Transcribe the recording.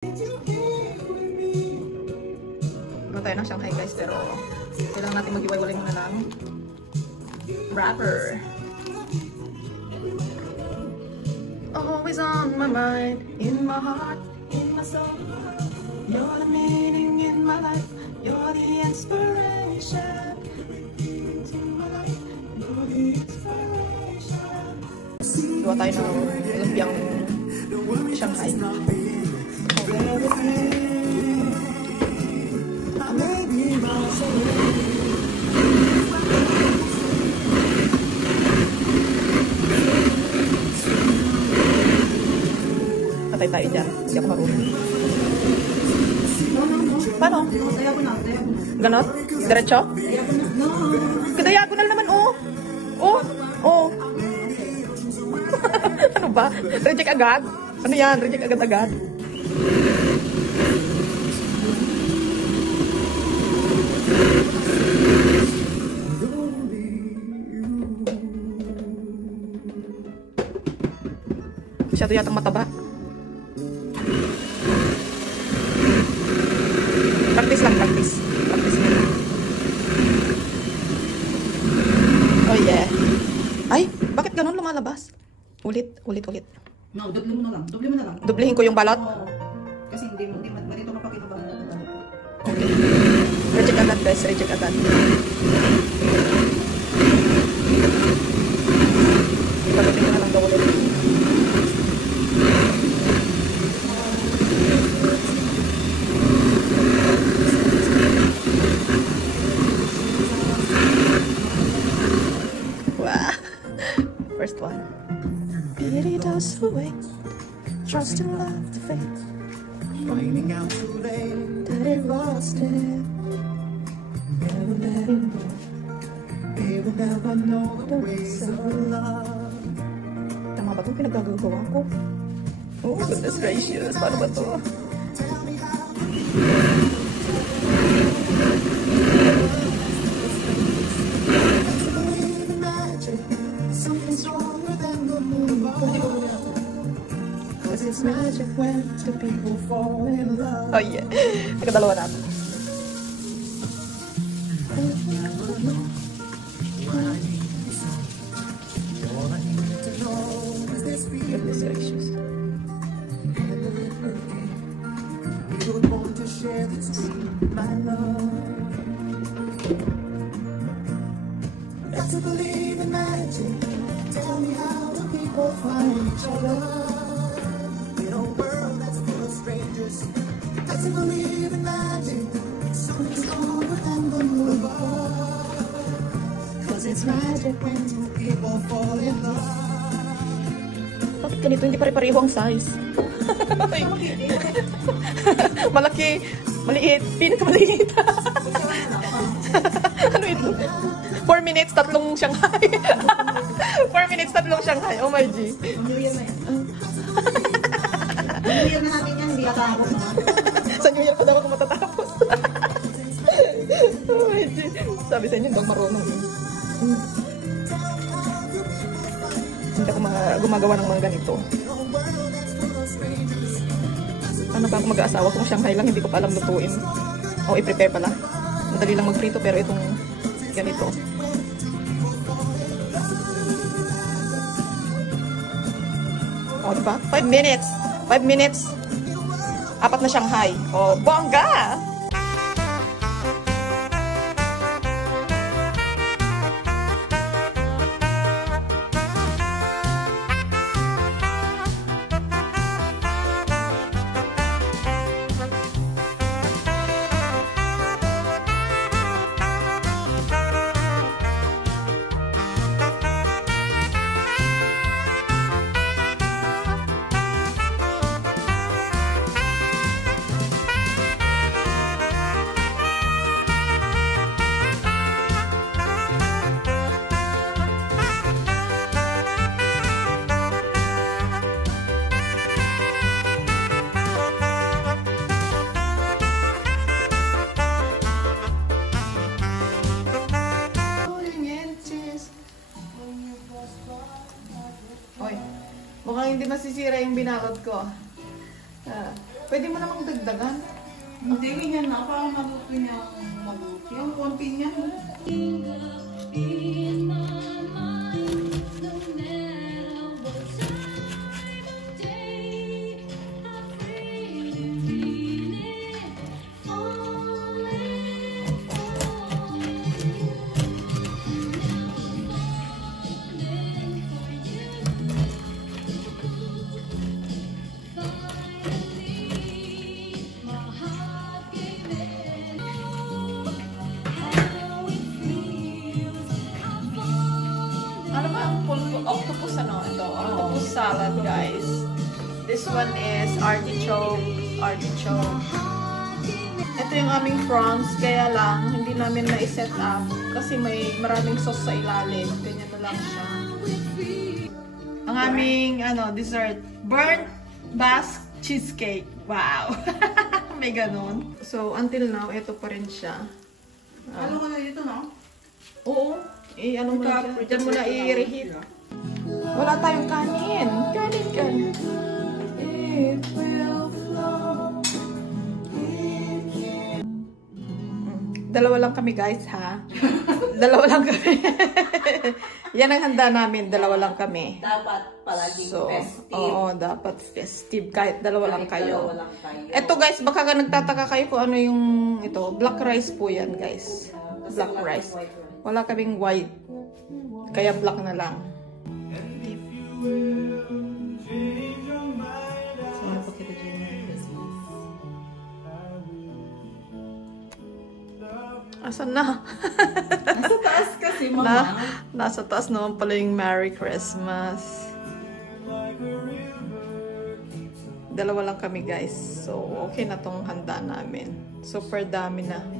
Gawin tayo ng Shanghai guys, pero kailangan natin mag-iwalay muna ng wrapper. Always on my mind, in my heart, in my soul. You're the meaning in my life. You're the inspiration. To my life. You're the inspiration. Gawa tayo ng lumpiang Shanghai. Patay tayo dyan. Hindi ako marunong. Paano? Ganot? Diretso? Diagonal naman, oh. Oh. Oh. Ano ba? Reject agad? Ano yan? Reject agad-agad? Masyado yatang mataba. Practice lang, practice. Practice lang. Oh yeah. Ay, bakit ganun lumalabas? Ulit, ulit, ulit. No, doble mo na lang. Doble mo na lang. Doblehin ko yung balot? Oo. Kasi hindi marito kapag ito ba mo. Okay. Reject agad guys, reject agad. Ipalutin ko na lang daw ulit. Wow. First one. Pity does away. Trust in love to fate. Finding out too late that it lost it. Never let him go. They will never know the ways of love. Tama ba itong pinagagagawa ko? Oh, goodness gracious. Paano ba ito? Something's stronger than the moon. Cause it's magic when two people fall in love. Oh yeah. Nakadalawa na ako. Goodness gracious. You were born to share this dream, my love. Got to believe in magic. Tell me how do people find each other in a world that's full of strangers. Got to believe in magic. Something stronger than the moon above. Cause it's magic when two people fall in love. Bakit ganito? Hindi pare-pareho ang size. Malaki, maliit, pinakamaliit. Ano ito? 4 minutes, tatlong Shanghai. 4 minutes, tatlong Shanghai. Oh my G. New Year na yan. New Year na natin yan, hindi katapos na. Sa New Year pa daw ako matatapos. Oh my G. Sabi sa inyo, hindi ako marunong. Hindi ako gumagawa ng mga ganito. Ano ba ako mag-aasawa kung Shanghai lang, hindi ko pa alam lutuin. O i-prepare pala. Madali lang magprito pero itong ganito. O diba? 5 minutes. 5 minutes. 4 na Shanghai. O, bongga! Mukhang hindi masisira yung binakot ko. Pwede mo namang dagdagan. Hindi, ganyan na. Parang maluto niya maluto. Yung konti niya. Ano ba ang octopus ano? Ito, octopus salad, guys. This one is artichoke. Ito yung aming prawns, kaya lang, hindi namin na-set up kasi may maraming sauce sa ilalim. Ganyan na lang siya. Ang aming, dessert, burnt Basque cheesecake. Wow! May ganun. So, until now, ito pa rin siya. Ano ka na dito, no? Oo. Ano mo na siya? Diyan mo na i-reheat. Wala tayong kanin. Kanin. It will flow. Dalawa lang kami, guys, ha? Dalawa lang kami. Yan ang handa namin. Dalawa lang kami. Dapat palaging So, festive. oo, dapat festive. Kahit dalawa lang kayo. Dalawa lang tayo. Ito, guys, baka ka nagtataka kayo kung ano yung ito. Black rice po yan, guys. Black rice. Wala kaming white. Kaya black na lang. So, ano pa kita dyan ng Christmas? Asan na? Nasa taas kasi, mama. Nasa taas naman pala yung Merry Christmas. Dalawa lang kami, guys. So, okay na tong handa namin. Super dami na.